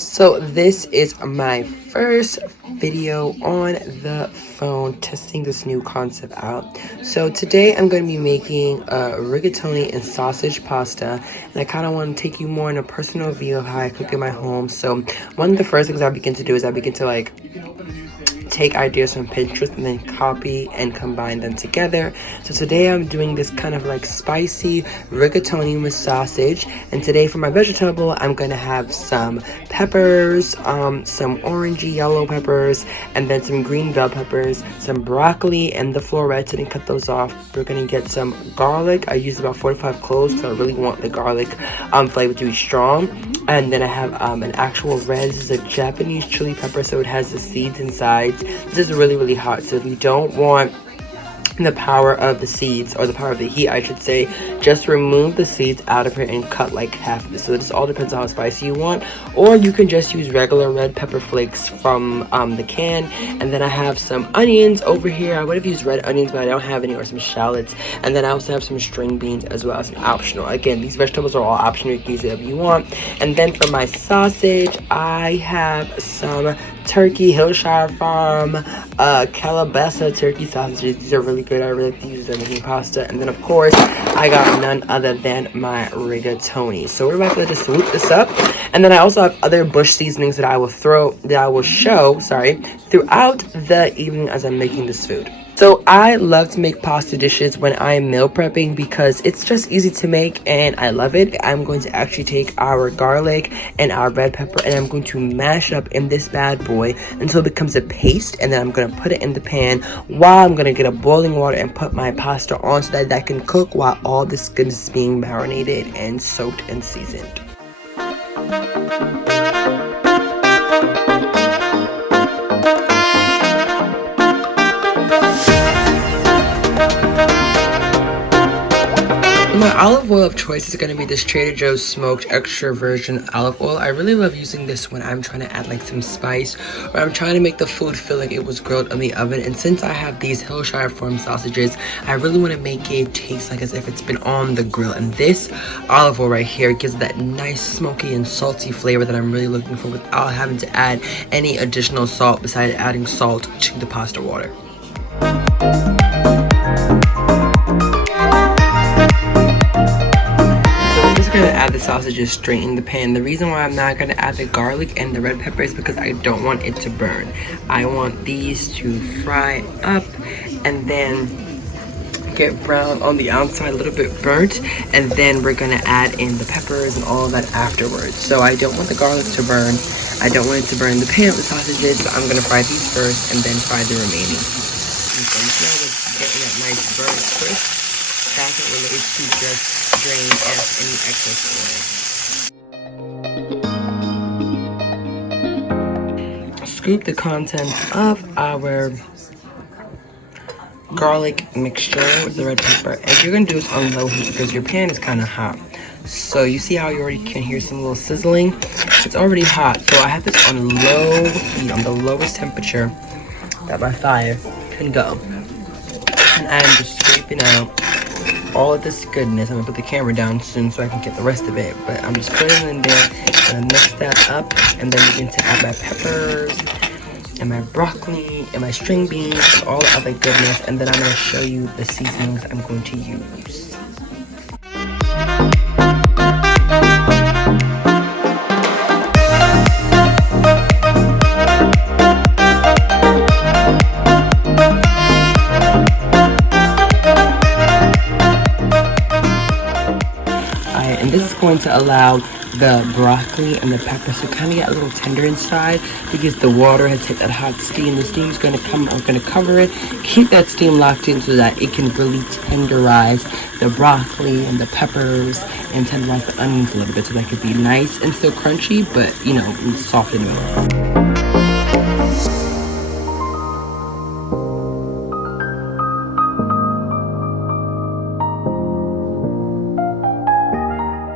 So this is my first video on the phone testing this new concept out. So today I'm going to be making a rigatoni and sausage pasta, and I kind of want to take you more in a personal view of how I cook in my home. So one of the first things I begin to do is I begin to take ideas from Pinterest and then copy and combine them together. So today I'm doing this kind of spicy rigatoni with sausage, and today for my vegetable I'm gonna have some peppers, some orangey yellow peppers, and then some green bell peppers, some broccoli, and the florets. I didn't cut those off. We're gonna get some garlic. I used about 45 cloves because I really want the garlic flavor to be strong. And then I have an actual red. This is a Japanese chili pepper, so it has the seeds inside. This is really hot, so if you don't want the power of the seeds, or the power of the heat I should say, just remove the seeds out of here and cut like half of this. So this all depends on how spicy you want, or you can just use regular red pepper flakes from the can. And then I have some onions over here. I would have used red onions, but I don't have any, or some shallots. And then I also have some string beans as well as an optional. Again, these vegetables are all optional, you can use it if you want. And then for my sausage, I have some turkey Hillshire Farm Calabasa turkey sausages. These are really good. I really like to use them making pasta. And then of course I got none other than my rigatoni. So we're about to just swoop this up, and then I also have other bush seasonings that I will show throughout the evening as I'm making this food. So I love to make pasta dishes when I'm meal prepping because it's just easy to make and I love it. I'm going to actually take our garlic and our red pepper and I'm going to mash it up in this bad boy until it becomes a paste, and then I'm going to put it in the pan while I'm going to get a boiling water and put my pasta on so that can cook while all this goodness is being marinated and soaked and seasoned. My olive oil of choice is going to be this Trader Joe's smoked extra virgin olive oil. I really love using this when I'm trying to add some spice, or I'm trying to make the food feel like it was grilled in the oven. And since I have these Hillshire Farm sausages, I really want to make it taste like as if it's been on the grill. And this olive oil right here gives that nice smoky and salty flavor that I'm really looking for without having to add any additional salt besides adding salt to the pasta water. I'm gonna add the sausages straight in the pan. The reason why I'm not gonna add the garlic and the red pepper is because I don't want it to burn. I want these to fry up and then get brown on the outside, a little bit burnt, and then we're gonna add in the peppers and all of that afterwards. So I don't want the garlic to burn. I don't want it to burn the pan with the sausages, but I'm gonna fry these first and then fry the remaining. And so I'm getting that nice burnt crisp. That's what relates to just drain off any excess oil. Scoop the contents of our garlic mixture with the red pepper, and you're gonna do this on low heat because your pan is kind of hot. So you see how you already can hear some little sizzling? It's already hot, so I have this on low heat, on the lowest temperature that my fire can go. And I'm just scraping out all of this goodness. I'm gonna put the camera down soon so I can get the rest of it, but I'm just putting it in there and mix that up, and then begin to add my peppers and my broccoli and my string beans, all the other goodness, and then I'm gonna show you the seasonings I'm going to use. And this is going to allow the broccoli and the peppers to kind of get a little tender inside because the water has hit that hot steam. The steam is going to come, I'm going to cover it, keep that steam locked in so that it can really tenderize the broccoli and the peppers and tenderize the onions a little bit so that could be nice and still crunchy, but soft in the middle.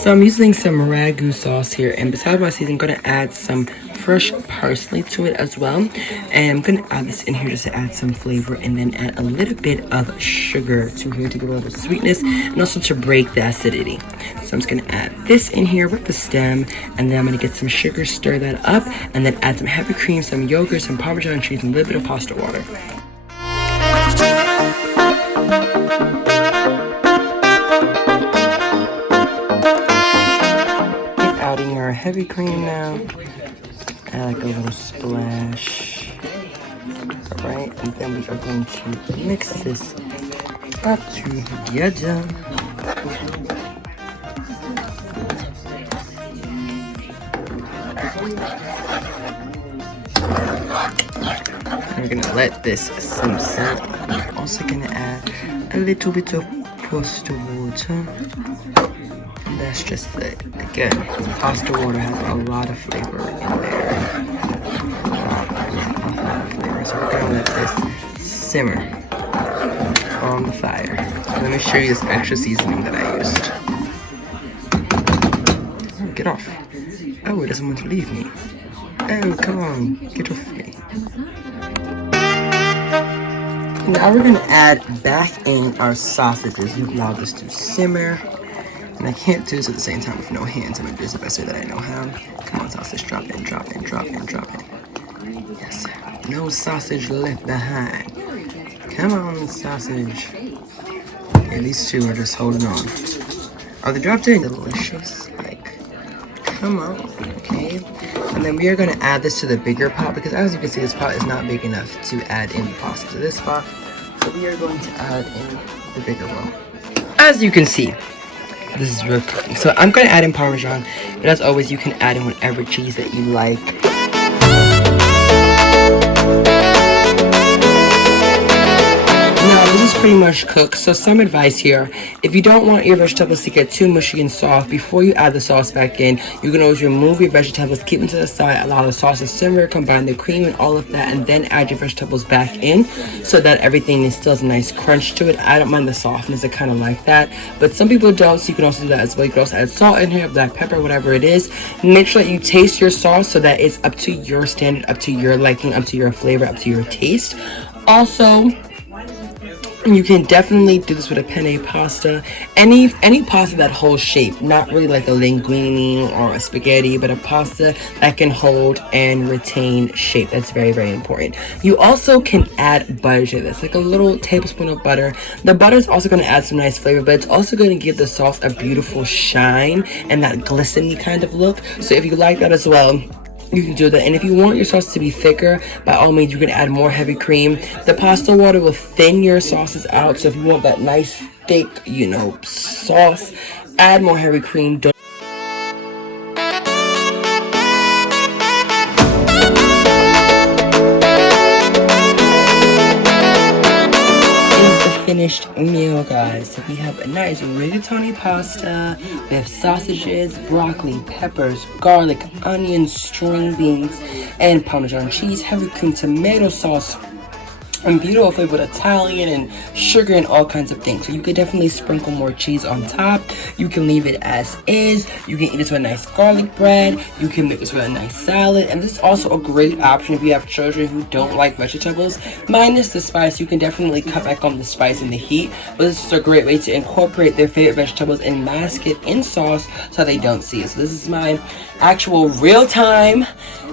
So I'm using some ragu sauce here, and besides my seasoning, I'm gonna add some fresh parsley to it as well. And I'm gonna add this in here just to add some flavor, and then add a little bit of sugar to here to give a little sweetness and also to break the acidity. So I'm just gonna add this in here with the stem, and then I'm gonna get some sugar, stir that up, and then add some heavy cream, some yogurt, some Parmesan cheese, and a little bit of pasta water. Adding our heavy cream now. Add like a little splash. Alright, and then we are going to mix this up together. I'm gonna let this simmer. I'm also gonna add a little bit of pasta water. And that's just it. Again, pasta water has a lot of flavor in there. So we're gonna let this simmer on the fire. Let me show you this extra seasoning that I used. Oh, get off. Oh, it doesn't want to leave me. Oh, come on, get off me. Now we're gonna add back in our sausages. We've allowed this to simmer. And I can't do this at the same time with no hands. I'm gonna do this the best way that I know how. Come on, sausage, drop in, drop in, drop in, drop in. Yes, no sausage left behind. Come on, sausage. And these two are just holding on. Are they dropped in? Delicious, like, come on, okay. And then we are gonna add this to the bigger pot because as you can see, this pot is not big enough to add in pasta to this pot. So we are going to add in the bigger bowl. As you can see, this is real cooking. So I'm going to add in Parmesan, but as always, you can add in whatever cheese that you like. Now, this is pretty much cooked, so some advice here. If you don't want your vegetables to get too mushy and soft, before you add the sauce back in, you can always remove your vegetables, keep them to the side, allow the sauce to simmer, combine the cream and all of that, and then add your vegetables back in so that everything still has a nice crunch to it. I don't mind the softness, I kind of like that, but some people don't, so you can also do that as well. You can also add salt in here, black pepper, whatever it is. Make sure that you taste your sauce so that it's up to your standard, up to your liking, up to your flavor, up to your taste. Also, you can definitely do this with a penne pasta, any pasta that holds shape, not really like a linguine or a spaghetti, but a pasta that can hold and retain shape. That's very, very important. You also can add butter to this, like a little tablespoon of butter. The butter is also going to add some nice flavor, but it's also going to give the sauce a beautiful shine and that glistening kind of look. So if you like that as well, you can do that. And if you want your sauce to be thicker, by all means, you can add more heavy cream. The pasta water will thin your sauces out. So if you want that nice thick, sauce, add more heavy cream. Finished meal, guys. So we have a nice rigatoni pasta. We have sausages, broccoli, peppers, garlic, onions, string beans, and Parmesan cheese, heavy cream, tomato sauce, and beautiful flavor with Italian and sugar and all kinds of things. So you could definitely sprinkle more cheese on top. You can leave it as is. You can eat this with a nice garlic bread. You can make this with a nice salad. And this is also a great option if you have children who don't like vegetables. Minus the spice, you can definitely cut back on the spice and the heat. But this is a great way to incorporate their favorite vegetables and mask it in sauce so they don't see it. So this is my actual real-time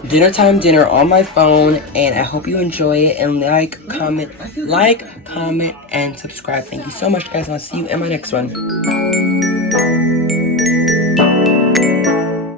dinner on my phone, and I hope you enjoy it, and like, comment, and subscribe. Thank you so much, guys, and I'll see you in my next one.